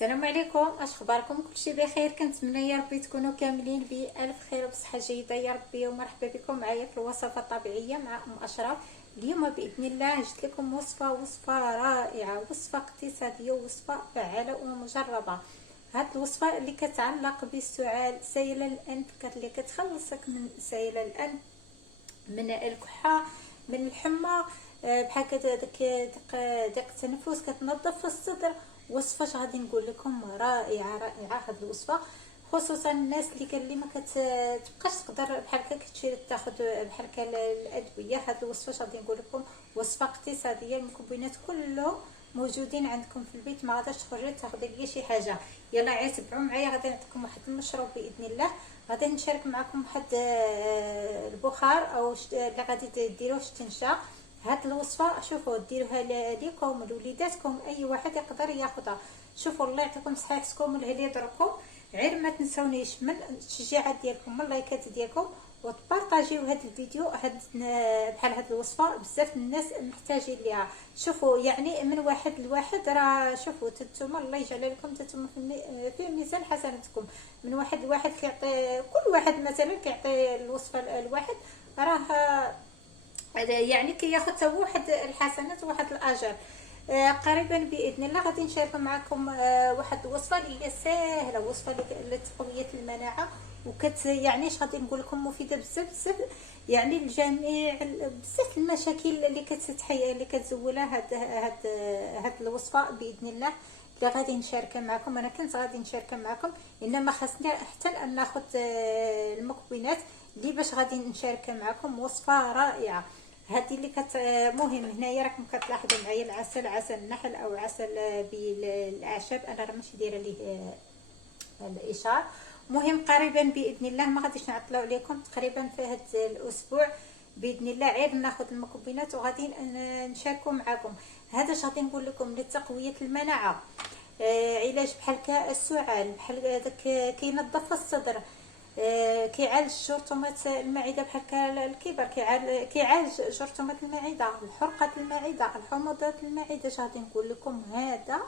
السلام عليكم، اش اخباركم؟ كلشي بخير؟ كنتمنى يا ربي تكونوا كاملين بالف خير وبصحه جيده يا ربي. ومرحبا بكم معايا في الوصفه الطبيعيه مع اشرف. اليوم باذن الله جبت لكم وصفه رائعه، وصفه اقتصاديه ووصفه فعاله ومجربه. هاد الوصفه اللي كتعلق بالسعال، سيل الانف، اللي كتخلصك من سيل الانف، من الكحه، من الحمى، بحال كذا داك التنفس، كتنظف الصدر. وصفه غادي نقول لكم رائعه هاد الوصفه، خصوصا الناس اللي قال لي ما كتبقاش تقدر بحال هكا تشري تاخذ بحال هكا الادويه. هاد الوصفه غادي نقول لكم وصفه اقتصاديه، المكونات كلهم موجودين عندكم في البيت، ما غاداش تخرجي تاخذي ليا شي حاجه. يلا عيا تبعوا معايا، غادي نعطيكم واحد المشروب باذن الله. غادي نشارك معكم واحد البخار او اللي غادي ديروه استنشاق. هاد الوصفه شوفوا ديروها ليكم لوليداتكم، اي واحد يقدر ياخذها. شوفوا الله يعطيكم صحتكم والهديه يضركم. غير ما تنسونيش من التشجيعات ديالكم، من اللايكات ديالكم، وتبارطاجيو هذا الفيديو. بحال هاد الوصفه بزاف الناس محتاجين ليها. شوفوا يعني من واحد لواحد، راه شوفوا نتوما الله يجعل لكم نتوما في ميزان حسناتكم. من واحد لواحد كيعطي كل واحد مثلا كيعطي الوصفه الواحد، راه يعني كياخذ حتى واحد الحسنات وواحد الاجر. قريبا باذن الله غادي نشارك معكم واحد الوصفه اللي هي ساهله، وصفه لتقويه المناعه، يعني اش غادي نقول لكم مفيده بزاف يعني لجميع بزاف المشاكل اللي كتزولها هاد الوصفه باذن الله اللي غادي نشاركها معكم. انا كنت غادي نشاركها معكم، انما خاصني حتى ان ناخذ المكونات اللي باش غادي نشاركها معكم. وصفه رائعه هذه اللي مهم. هنايا راكم كتلاحظوا معايا العسل، عسل النحل او عسل بالاعشاب، انا راه ماشي دايره ليه الاشاره. مهم قريبا باذن الله، ما غاديش نعطلوا عليكم، تقريبا في هذا الاسبوع باذن الله غير ناخذ المكونات وغادي نشاركوا معكم. هذا اش غادي نقول لكم لتقويه المناعه، علاج بحال السعال، بحال داك كينظف الصدر، كيعالج جرثومات المعده بحال الكبر، كيعالج جرثومات المعده، الحرقه المعده، الحموضات المعده. اش غادي نقول لكم هذا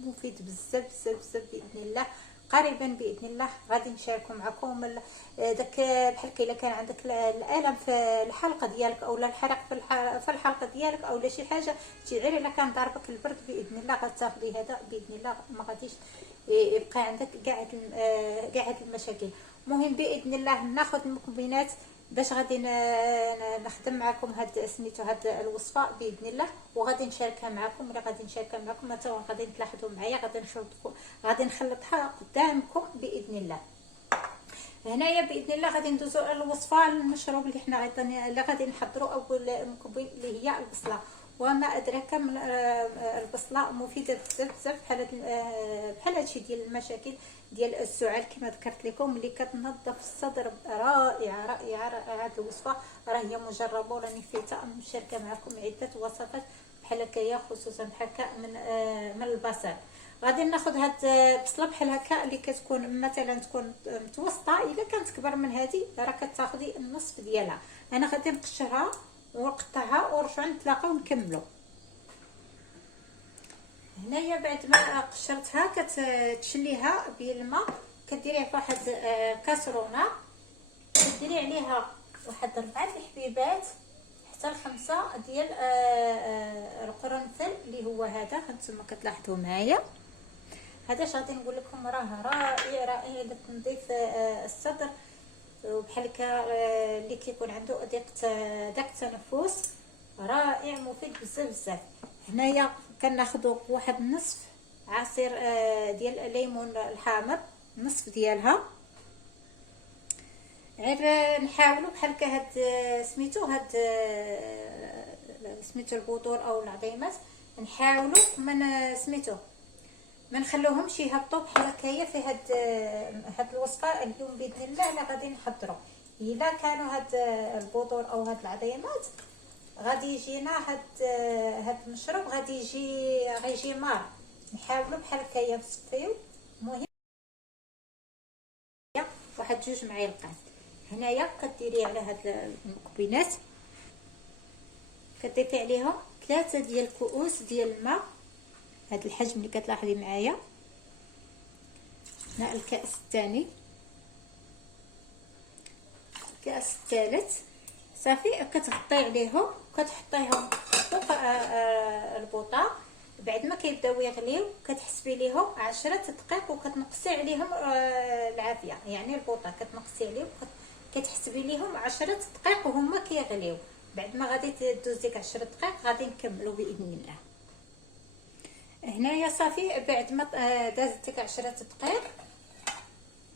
مفيد بزاف باذن الله. قريبا باذن الله غادي نشاركوا معكم داك بحال الا كان عندك الالم في الحلقه ديالك، اولا الحرق في الحلقه ديالك، اولا شي حاجه غير الا كان ضاربك البرد، باذن الله غتاخذي هذا باذن الله، ما غاديش يبقى عندك كاع هاد المشاكل. مهم باذن الله ناخذ المكونات باش غادي نخدم معكم هاد سميتو هاد الوصفه باذن الله، وغادي نشاركها معكم. ولا غادي نشاركها معكم حتى غادي تلاحظوا معايا، غادي نخلطها قدامكم باذن الله. هنايا باذن الله غادي ندوزو على الوصفه المشروب اللي حنا غادي نحضروا. اول مكون اللي هي البصله، وما ادراك من البصله مفيده بزاف بحال هادشي ديال المشاكل ديال السعال كما ذكرت لكم، اللي كتنظف الصدر. رائعه هذه الوصفه، راه هي مجربه وراني فيها مشاركه معكم عده وصفات بحال هكايا، خصوصا بحال هكا من البصل. غادي ناخذ هاد البصله بحال هكا اللي كتكون مثلا تكون متوسطه، الا كانت كبر من هذه راه كتاخذي النصف ديالها. انا غادي نقشرها ونقطعها ونرجعوا نتلاقاو ونكملوا. هنايا بعد ما قشرتها كتشليها بالماء، كديريها في واحد كاسرونه، كديري عليها واحد 4 الحبيبات حتى ل5 ديال القرنفل، اللي هو هذا هانتوما كتلاحظوا معايا. هذا اش غادي نقول لكم راه رائع لتنظيف الصدر، وبحال هكا اللي كيكون عنده داك التنفس، رائع مفيد بزاف. هنايا كناخذوا واحد نصف عصير ديال الليمون الحامض، نصف ديالها. غير نحاولوا بحال هكا هاد سميتو البذور او العظيمات، نحاولوا ما نخلوهمش يهبطوا بحال هكايا في هاد الوصفه اليوم باذن الله. لا غادي نحضروا الا كانوا هاد البذور او هاد العظيمات، غادي يجينا هاد المشروب غيجي مار. نحاولوا بحال هكايا نصفيو. المهم واحد 2 معالق. هنايا كديري على هاد المكونات، كتضيفي عليهم 3 ديال الكؤوس ديال الماء، هاد الحجم اللي كتلاحظي معايا. هنا الكأس الثاني، الكأس الثالث. صافي كتغطي عليهم، كتحطيهم فوق البوطه. بعد ما كيبداو يغليو كتحسبي ليهم 10 دقائق وكتنقصي عليهم العافيه، يعني البوطه كتنقصي عليهم كتحسبي ليهم 10 دقائق وهما كيغليو. بعد ما غادي تدوز ديك 10 دقائق غادي نكملوا باذن الله. هنايا صافي بعد ما دازت ديك 10 دقائق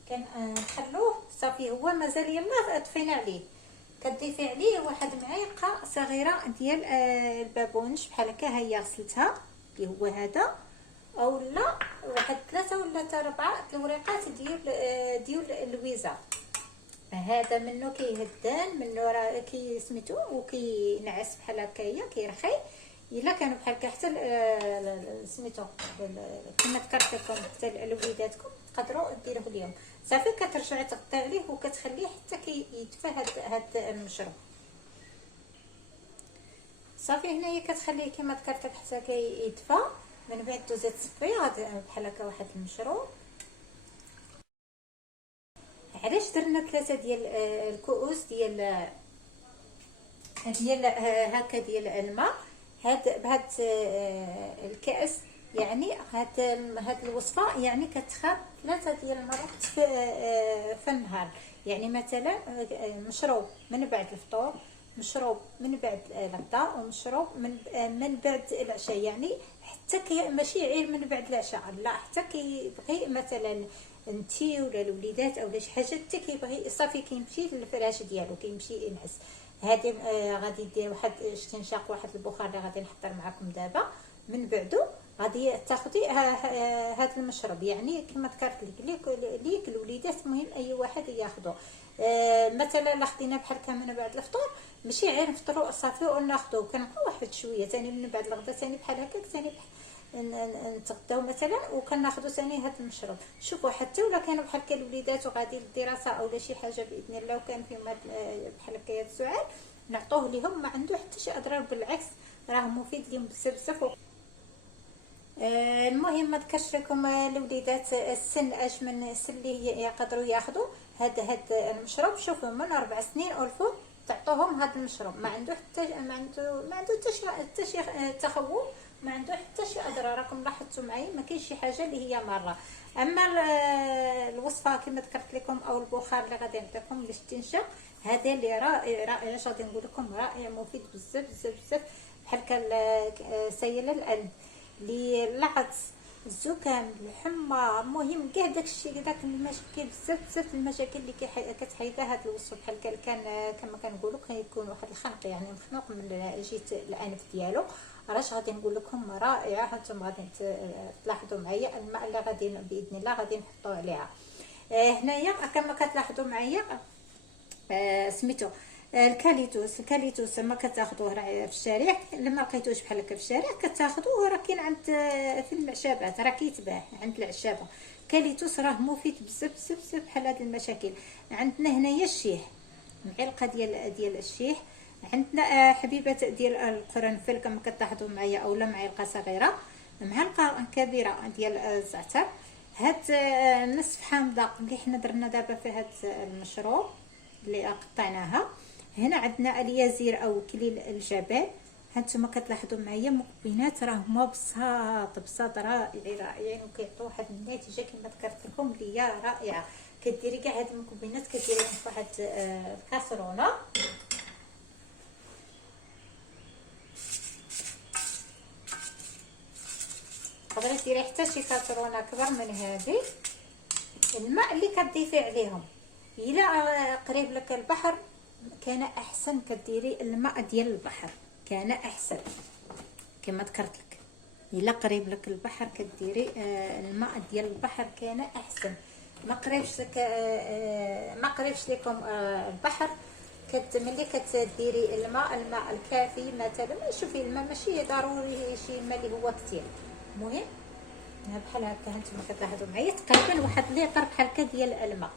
كنخلوه صافي، هو مازال يلاه طفينا عليه. كتضيفي عليه واحد معلقه صغيره ديال البابونج بحال هكا، ها هي غسلتها اللي هو هذا، اولا واحد 3 ولا 4 الوريقات ديال اللويزه. هذا منه كيهدان، منه راه كي سميتو وكينعس بحال هكايا كيرخي. الا كانوا بحال هكا حتى سميتو كما ذكرت لكم حتى لوليداتكم تقدروا ديروه اليوم. صافي كترجعي تغطي عليه وكتخليه حتى كيدفى هاد المشروب. صافي هنايا كتخليه كما ذكرت لك حتى كيدفى. من بعد دوزي تصفي غادي بحال هكا واحد المشروب. علاش درنا 3 ديال الكؤوس ديال هكا ديال الماء بهاد الكأس؟ يعني هاد الوصفه يعني كتخاب 3 ديال المرات في النهار. يعني مثلا مشروب من بعد الفطور، مشروب من بعد الغداء، ومشروب من بعد العشاء. يعني حتى ماشي غير من بعد العشاء، لا حتى كيبغي مثلا انتي ولا الوليدات او شي حاجه حتى كيبغي صافي كيمشي للفراش ديالو كيمشي ينعس. هذه غادي دير واحد استنشاق، واحد البخار اللي غادي نحضر معكم دابا. من بعدو غادي تاخدي هذا المشروب. يعني كما ذكرت ليك الوليدات مهم اي واحد ياخذه. مثلا لا خدينا بحال هكا من بعد الفطور، ماشي غير نفطروا صافي وناخذوه، كنبقاو واحد شويه ثاني من بعد الغداء ثاني بحال هكا ثاني نتغداو مثلا وكناخذوا ثاني هذا المشروب. شوفوا حتى ولا كانوا بحال هكا الوليدات وغادي للدراسه او شي حاجه باذن الله وكان فيهم بحال هكا السعال، نعطوه لهم ما عنده حتى شي اضرار، بالعكس راه مفيد لهم بزاف بزاف. المهم ما ذكرش لكم الوليدات السن اش من السن اللي يقدروا ياخذوا هذا المشروب. شوفوا من 4 سنين والفوق تعطوهم هذا المشروب، ما عنده حتى شي تخوف، ما عنده حتى شي اضرار. راكم لاحظتوا معايا ما كاينش شي حاجه اللي هي مره. اما الوصفه كما ذكرت لكم او البخار اللي غادي نعطيكم الاستنشاق، هذا اللي رائع غادي نقول لكم رائع مفيد بزاف بزاف بزاف. بحال سيل القلب، للعطس، الزكام، الحمى، المهم كاع داكشي داك المشاكل بزاف بزاف المشاكل اللي كتحيدها هاد الوصف. بحال كان كما كنقولوا كيكون واحد الخنق، يعني مخنوق من جهه الانف ديالو. علاش غادي نقول لكم رائعه. هانتوما غادي تلاحظوا معايا الماء اللي غادي باذن الله غادي نحطوه عليها. هنايا كما كتلاحظوا معايا سميتو الكاليتوس ما كتاخذوه راه في الشارع. لما لقيتوش بحال هكا في الشارع كتاخذوه، راه كاين عند في المعشبات، راه كيتباع عند العشابه. كاليتوس راه مفيد بزاف بزاف بزاف بحال هاد المشاكل. عندنا هنايا الشيح، معلقه ديال الشيح. عندنا حبيبات ديال القرنفل كما كتلاحظوا معايا، اولا معلقه صغيره، معلقه كبيره ديال الزعتر. هاد نصف حامضه اللي حنا درنا دابا في هاد المشروب اللي قطعناها. هنا عندنا اليازير او كليل الجبل. هانتوما كتلاحظوا معايا مكونات راه هما بساط رائعين وكيعطيو واحد النتيجه كما ذكرت لكم اللي هي رائعه. كديري كاع هاد المكونات كديريهم في واحد الكاسرونه. تقدري ديري حتى شي كاسرونه كبر من هذه. الماء اللي كتضيفي عليهم الى قريب لك البحر كان احسن، كديري الماء ديال البحر كان احسن كما ذكرت لك. الى قريب لك البحر كديري الماء ديال البحر كان احسن. ما قريبش لكم البحر ملي كتديري الماء الكافي. مثلا شوفي الماء ماشي ضروري شي الماء اللي هو كثير، المهم بحال هكا هانتوما كتلاحظوا معايا تقريبا واحد ليطر بحال هكا ديال الماء.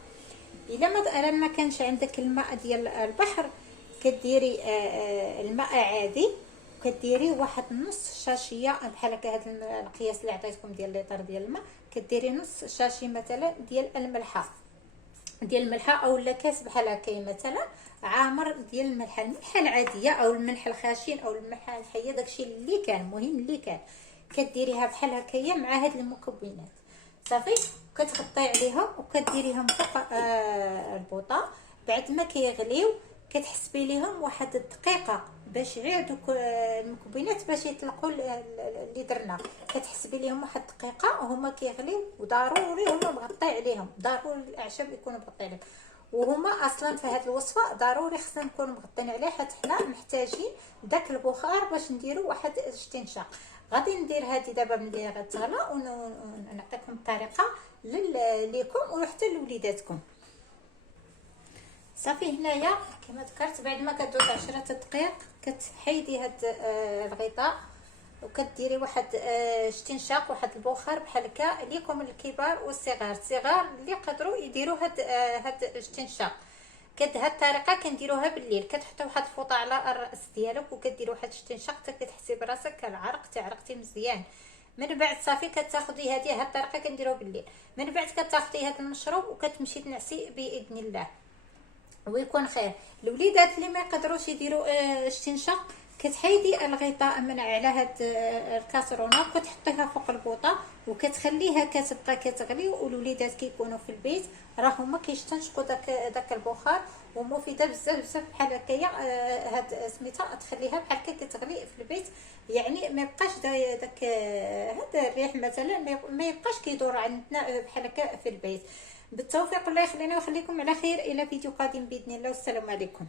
الا ما كانش عندك الماء ديال البحر كديري الماء عادي وكديري واحد نص شاشيه بحال هكا. هذا القياس اللي عطيتكم ديال لتر ديال الماء، كديري نص شاشي مثلا ديال الملحه او لا كاس بحال هكا مثلا عامر ديال الملحه العاديه او الملح الخشن او الملح الحيه، داكشي اللي كان مهم اللي كان. كديريها بحال هكايا مع هاد المكونات صافي، كتغطي عليهم وكديريهم فوق البوطه. بعد ما كيغليو كتحسبي ليهم واحد الدقيقه باش غير دوك المكونات باش يطلقوا اللي درنا. كتحسبي ليهم واحد الدقيقه وهما كيغليو، وضروري هما مغطي عليهم، ضروري الاعشاب يكونوا مغطي عليهم. وهما اصلا في هذه الوصفه ضروري خصنا نكونوا مغطين عليه، حيت حنا محتاجين داك البخار باش نديروا واحد استنشاق. غادي ندير هذه دابا ملي غتغلى ونعطيكم الطريقه ليكم وحتى لوليداتكم. صافي هنايا كما ذكرت بعد ما كدوز 10 دقائق كتحيدي هاد الغطاء وكديري واحد استنشاق، واحد البخار بحال هكا ليكم الكبار والصغار. الصغار اللي يقدروا يديروا هاد الاستنشاق. هاد الطريقه كنديروها بالليل، كتحطوا واحد الفوطه على الراس ديالك وكديروا واحد الاستنشاق حتى كتحسي براسك كالعرق تعرقتي مزيان. من بعد صافي كتاخدي هاد الطريقه كنديروها بالليل. من بعد كتاخدي هاد المشروب وكتمشي تنعسي باذن الله ويكون خير. الوليدات اللي ما يقدروش يديروا استنشاق كتحيدي الغطاء من على هاد الكاسرونه وكتحطيها فوق البوطه وكتخليها كتبقى كتغلي. والوليدات كيكونوا في البيت راه هما كيستنشقوا داك البخار، ومفيده بزاف بحال هكايا. هاد سميتها تخليها بحال هكا كتغلي في البيت، يعني ما يبقاش داك هذا الريح مثلا ما يبقاش كيدور عندنا بحال هكا في البيت. بالتوفيق، الله يخلينا ويخليكم على خير. الى فيديو قادم باذن الله، والسلام عليكم.